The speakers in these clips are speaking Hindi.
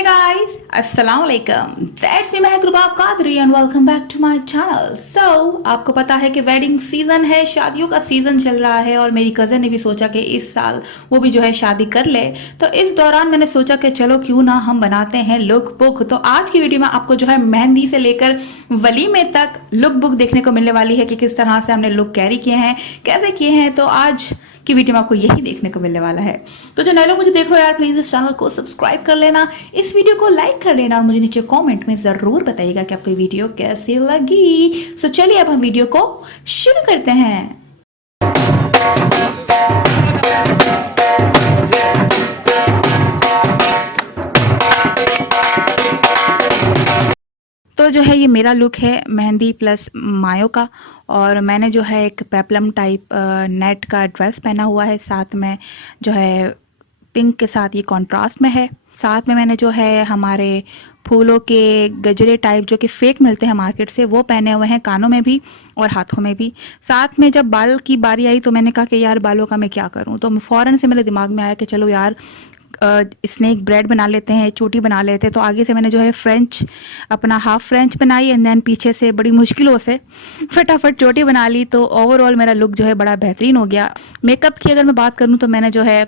Hey guys, Assalamu alaikum. That's me महकरूबा Qadri and welcome back to my channel. So आपको पता है कि वेडिंग सीजन है, शादियों का सीजन चल रहा है और मेरी कज़न ने भी सोचा कि इस साल वो भी जो है शादी कर ले। तो इस दौरान मैंने सोचा कि चलो क्यों ना हम बनाते हैं लुक बुक। तो आज की वीडियो में आपको जो है मेहंदी से लेकर वलीमे तक लुक बुक देखने को मिलने वाली है कि किस तरह से हमने लुक कैरी किए हैं, कैसे किए हैं। तो आज की वीडियो में आपको यही देखने को मिलने वाला है। तो जो नए लोग मुझे देख रहे हो यार, प्लीज इस चैनल को सब्सक्राइब कर लेना, इस वीडियो को लाइक कर लेना और मुझे नीचे कमेंट में जरूर बताइएगा कि आपको वीडियो कैसी लगी। सो चलिए अब हम वीडियो को शुरू करते हैं। तो जो है ये मेरा लुक है मेहंदी प्लस मायो का, और मैंने जो है एक पेप्लम टाइप नेट का ड्रेस पहना हुआ है, साथ में जो है पिंक के साथ ये कॉन्ट्रास्ट में है। साथ में मैंने जो है हमारे फूलों के गजरे टाइप जो कि फेक मिलते हैं मार्केट से वो पहने हुए हैं, कानों में भी और हाथों में भी। साथ में जब बाल की बारी आई तो मैंने कहा कि यार बालों का मैं क्या करूं, तो फ़ौरन से मेरे दिमाग में आया कि चलो यार स्नेक ब्रेड बना लेते हैं, चोटी बना लेते हैं। तो आगे से मैंने जो है फ्रेंच अपना हाफ फ्रेंच बनाई एंड देन पीछे से बड़ी मुश्किलों से फटाफट चोटी बना ली। तो ओवरऑल मेरा लुक जो है बड़ा बेहतरीन हो गया। मेकअप की अगर मैं बात करूं तो मैंने जो है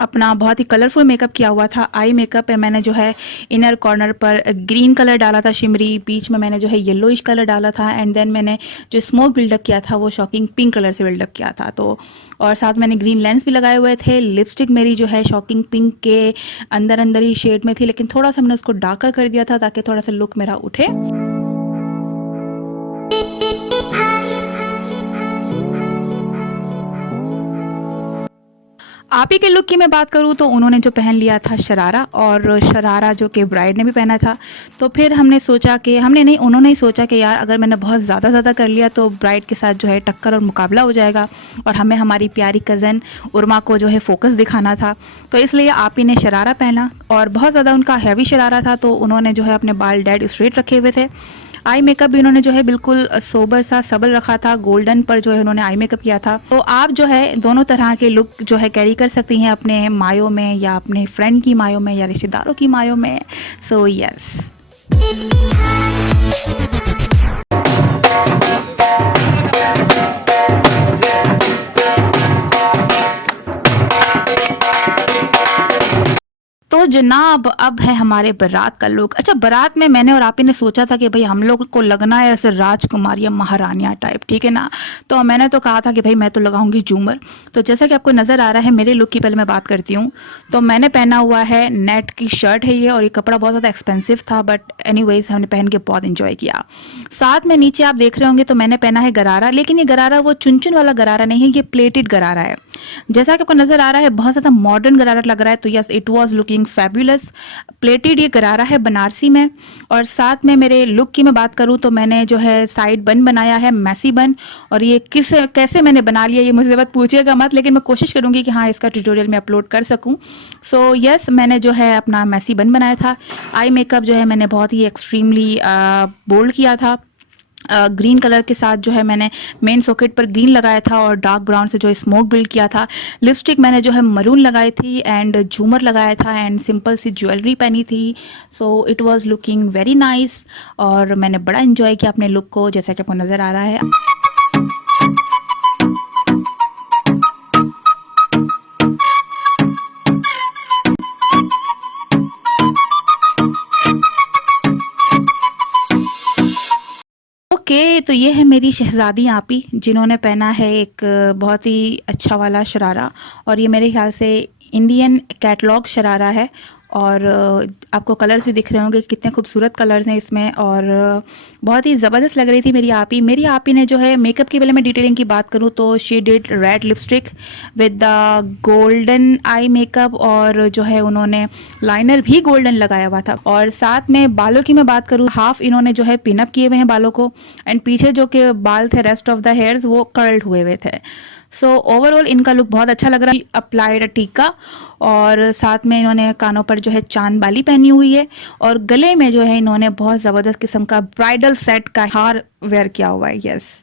अपना बहुत ही कलरफुल मेकअप किया हुआ था। आई मेकअप पे मैंने जो है इनर कॉर्नर पर ग्रीन कलर डाला था शिमरी, बीच में मैंने जो है येलोइश कलर डाला था एंड देन मैंने जो स्मोक बिल्डअप किया था वो शॉकिंग पिंक कलर से बिल्डअप किया था। तो और साथ मैंने ग्रीन लेंस भी लगाए हुए थे। लिपस्टिक मेरी जो है शॉकिंग पिंक के अंदर अंदर ही शेड में थी, लेकिन थोड़ा सा मैंने उसको डार्कर कर दिया था ताकि थोड़ा सा लुक मेरा उठे। आप ही के लुक की मैं बात करूँ तो उन्होंने जो पहन लिया था शरारा, और शरारा जो कि ब्राइड ने भी पहना था। तो फिर हमने सोचा कि उन्होंने ही सोचा कि यार अगर मैंने बहुत ज़्यादा कर लिया तो ब्राइड के साथ जो है टक्कर और मुकाबला हो जाएगा और हमें हमारी प्यारी कज़न उर्मा को जो है फोकस दिखाना था। तो इसलिए आप ही ने शरारा पहना और बहुत ज़्यादा उनका हैवी शरारा था, तो उन्होंने जो है अपने बाल डेड स्ट्रेट रखे हुए थे। आई मेकअप भी उन्होंने जो है बिल्कुल सोबर सा सबल रखा था, गोल्डन पर जो है उन्होंने आई मेकअप किया था। तो आप जो है दोनों तरह के लुक जो है कैरी कर सकती हैं अपने मायो में या अपने फ्रेंड की मायो में या रिश्तेदारों की मायो में। So yes. तो जनाब अब है हमारे बारात का लुक। अच्छा, बारात में मैंने और आप ही ने सोचा था कि भाई हम लोग को लगना है ऐसे राजकुमार या महारानियाँ टाइप, ठीक है ना। तो मैंने तो कहा था कि भाई मैं तो लगाऊंगी झूमर। तो जैसा कि आपको नज़र आ रहा है मेरे लुक की पहले मैं बात करती हूँ। तो मैंने पहना हुआ है नेट की शर्ट है ये, और ये कपड़ा बहुत ज़्यादा एक्सपेंसिव था बट एनीवेज हमने पहन के बहुत इंजॉय किया। साथ में नीचे आप देख रहे होंगे तो मैंने पहना है गरारा, लेकिन ये गरारा वो चुन वाला गरारा नहीं है, ये प्लेटेड गरारा है। जैसा कि आपको नज़र आ रहा है बहुत ज़्यादा मॉडर्न गरारा लग रहा है। तो yes, it was looking fabulous. Plated ये गरारा है बनारसी में। और साथ में मेरे लुक की मैं बात करूं तो मैंने जो है साइड बन बनाया है, मैसी बन। और ये कैसे मैंने बना लिया ये मुझसे बात पूछिएगा मत, लेकिन मैं कोशिश करूंगी कि हाँ इसका ट्यूटोरियल मैं अपलोड कर सकूं। सो यस, मैंने जो है अपना मैसी बन बनाया था। आई मेकअप जो है मैंने बहुत ही एक्सट्रीमली बोल्ड किया था। ग्रीन कलर के साथ जो है मैंने मेन सॉकेट पर ग्रीन लगाया था और डार्क ब्राउन से जो स्मोक बिल्ड किया था। लिपस्टिक मैंने जो है मरून लगाई थी एंड झूमर लगाया था एंड सिंपल सी ज्वेलरी पहनी थी। So it was looking very nice और मैंने बड़ा इंजॉय किया अपने लुक को, जैसा कि आपको नज़र आ रहा है। ओके, तो ये है मेरी शहज़ादी आपी जिन्होंने पहना है एक बहुत ही अच्छा वाला शरारा, और ये मेरे ख्याल से इंडियन कैटलॉग शरारा है। और आपको कलर्स भी दिख रहे होंगे कितने खूबसूरत कलर्स हैं इसमें, और बहुत ही ज़बरदस्त लग रही थी मेरी आपी। मेरी आपी ने जो है मेकअप की पहले मैं डिटेलिंग की बात करूँ तो she did red lipstick with the golden eye makeup, और जो है उन्होंने लाइनर भी गोल्डन लगाया हुआ था। और साथ में बालों की मैं बात करूँ, हाफ इन्होंने जो है पिनअप किए हुए हैं बालों को एंड पीछे जो कि बाल थे रेस्ट ऑफ द हेयर्स वो कर्ल्ड हुए हुए थे। सो ओवरऑल इनका लुक बहुत अच्छा लग रहा है। अप्लाइड टीका और साथ में इन्होंने कानों पर जो है चांद बाली पहनी हुई है, और गले में जो है इन्होंने बहुत ज़बरदस्त किस्म का ब्राइडल सेट का हार वेयर किया हुआ है। यस।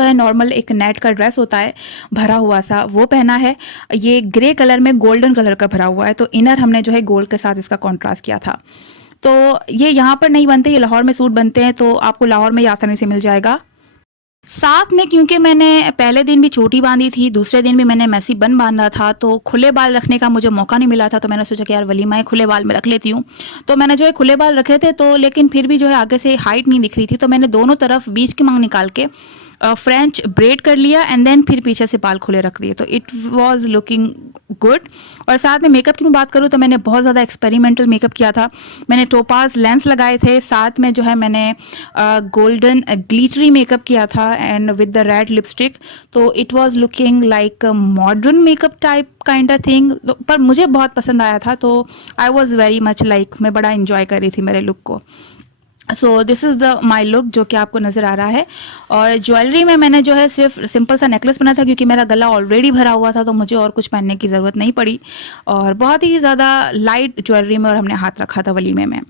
जो है नॉर्मल एक नेट का ड्रेस होता है भरा हुआ सा, वो पहना है। ये ग्रे कलर में गोल्डन कलर का भरा हुआ है, तो इनर हमने जो है गोल्ड के साथ इसका कॉन्ट्रास्ट किया था। तो ये यहाँ पर नहीं बनते, ये लाहौर में सूट बनते हैं, तो आपको लाहौर में ये आसानी से मिल जाएगा। साथ में क्योंकि मैंने पहले दिन भी चोटी बांधी थी, दूसरे दिन भी मैंने मैसी बन बांधा था, तो खुले बाल रखने का मुझे मौका नहीं मिला था, तो मैंने सोचा कि यार वलीमा है, खुले बाल में रख लेती हूँ। तो मैंने जो है खुले बाल रखे थे, तो लेकिन फिर भी जो है आगे से हाइट नहीं दिख रही थी, तो मैंने दोनों तरफ बीच की मांग निकाल के फ्रेंच ब्रेड कर लिया एंड देन फिर पीछे से बाल खुले रख दिए, तो इट वाज लुकिंग गुड। और साथ में मेकअप की मैं बात करूँ तो मैंने बहुत ज़्यादा एक्सपेरिमेंटल मेकअप किया था। मैंने टोपाज लेंस लगाए थे, साथ में जो है मैंने गोल्डन ग्लिटरी मेकअप किया था and with the red lipstick, तो it was looking like modern makeup type kind of thing, पर मुझे बहुत पसंद आया था, तो I was very much like, मैं बड़ा इंजॉय कर रही थी मेरे लुक को। So this is the my look जो कि आपको नज़र आ रहा है। और ज्वेलरी में मैंने जो है सिर्फ सिंपल सा नेकलेस बना था, क्योंकि मेरा गला ऑलरेडी भरा हुआ था, तो मुझे और कुछ पहनने की ज़रूरत नहीं पड़ी। और बहुत ही ज़्यादा लाइट ज्वेलरी में और हमने हाथ रखा था वलीमे में।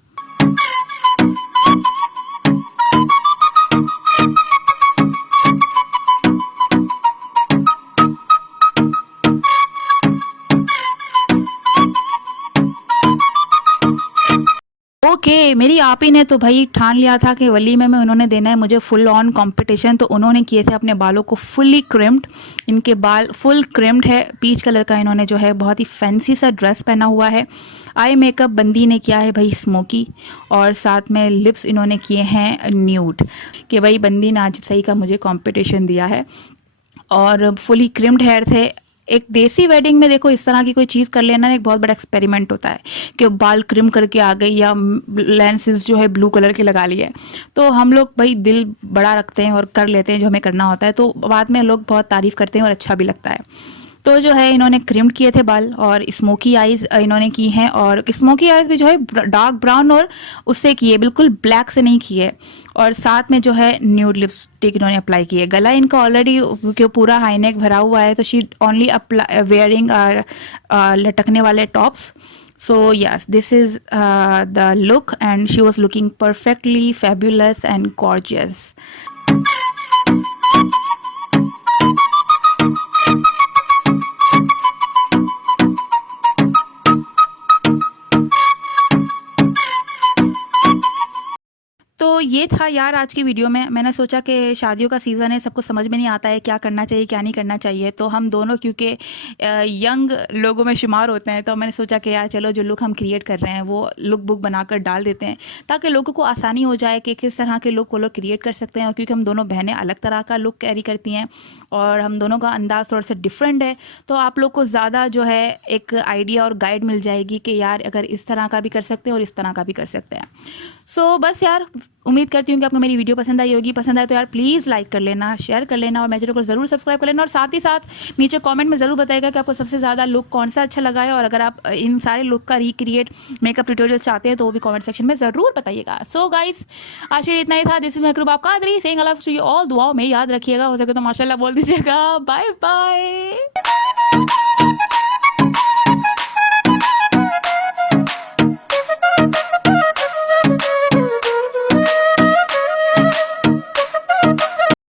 ओके, मेरी आप ही ने तो भाई ठान लिया था कि वलीमे में उन्होंने देना है मुझे फुल ऑन कंपटीशन, तो उन्होंने किए थे अपने बालों को फुली क्रिम्ड। इनके बाल फुल क्रिम्ड है, पीच कलर का इन्होंने जो है बहुत ही फैंसी सा ड्रेस पहना हुआ है। आई मेकअप बंदी ने किया है भाई स्मोकी, और साथ में लिप्स इन्होंने किए हैं न्यूड, कि भाई बंदी ने आज सही का मुझे कंपटीशन दिया है। और फुली क्रिम्ड हेयर थे। एक देसी वेडिंग में देखो इस तरह की कोई चीज़ कर लेना एक बहुत बड़ा एक्सपेरिमेंट होता है, कि बाल क्रिम करके आ गई या लेंसेज जो है ब्लू कलर के लगा लिए। तो हम लोग भाई दिल बड़ा रखते हैं और कर लेते हैं जो हमें करना होता है, तो बाद में लोग बहुत तारीफ़ करते हैं और अच्छा भी लगता है। तो जो है इन्होंने क्रिम्ड किए थे बाल, और स्मोकी आइज़ इन्होंने की हैं, और स्मोकी आइज़ भी जो है डार्क ब्राउन और उससे किए, बिल्कुल ब्लैक से नहीं किए। और साथ में जो है न्यूड लिपस्टिक इन्होंने अप्लाई की है। गला इनका ऑलरेडी क्योंकि पूरा हाई नेक भरा हुआ है, तो शी ओनली अप्लाई वेयरिंग लटकने वाले tops. So yes, this is the look and she was looking perfectly fabulous and gorgeous. तो ये था यार आज की वीडियो में। मैंने सोचा कि शादियों का सीज़न है, सबको समझ में नहीं आता है क्या करना चाहिए क्या नहीं करना चाहिए, तो हम दोनों क्योंकि यंग लोगों में शुमार होते हैं, तो मैंने सोचा कि यार चलो जो लुक हम क्रिएट कर रहे हैं वो लुक बुक बनाकर डाल देते हैं, ताकि लोगों को आसानी हो जाए कि किस तरह के लुक वो लोग क्रिएट कर सकते हैं। और क्योंकि हम दोनों बहनें अलग तरह का लुक कैरी करती हैं और हम दोनों का अंदाज़ थोड़ा सा डिफरेंट है, तो आप लोग को ज़्यादा जो है एक आइडिया और गाइड मिल जाएगी कि यार अगर इस तरह का भी कर सकते हैं और इस तरह का भी कर सकते हैं। सो बस यार, उम्मीद करती हूँ कि आपको मेरी वीडियो पसंद आई होगी। पसंद आए तो यार प्लीज़ लाइक कर लेना, शेयर कर लेना और मेरे चैनल को ज़रूर सब्सक्राइब कर लेना। और साथ ही साथ नीचे कमेंट में ज़रूर बताइएगा कि आपको सबसे ज़्यादा लुक कौन सा अच्छा लगा है, और अगर आप इन सारे लुक का रिक्रिएट मेकअप ट्यूटोरियल चाहते हैं तो वो भी कमेंट सेक्शन में ज़रूर बताइएगा। सो गाइस, आज के लिए इतना ही था। दिस इज महकरूब आप Qadri saying Allah to you all. दुआओं में याद रखिएगा, हो सके तो माशाल्लाह बोल दीजिएगा। Bye bye.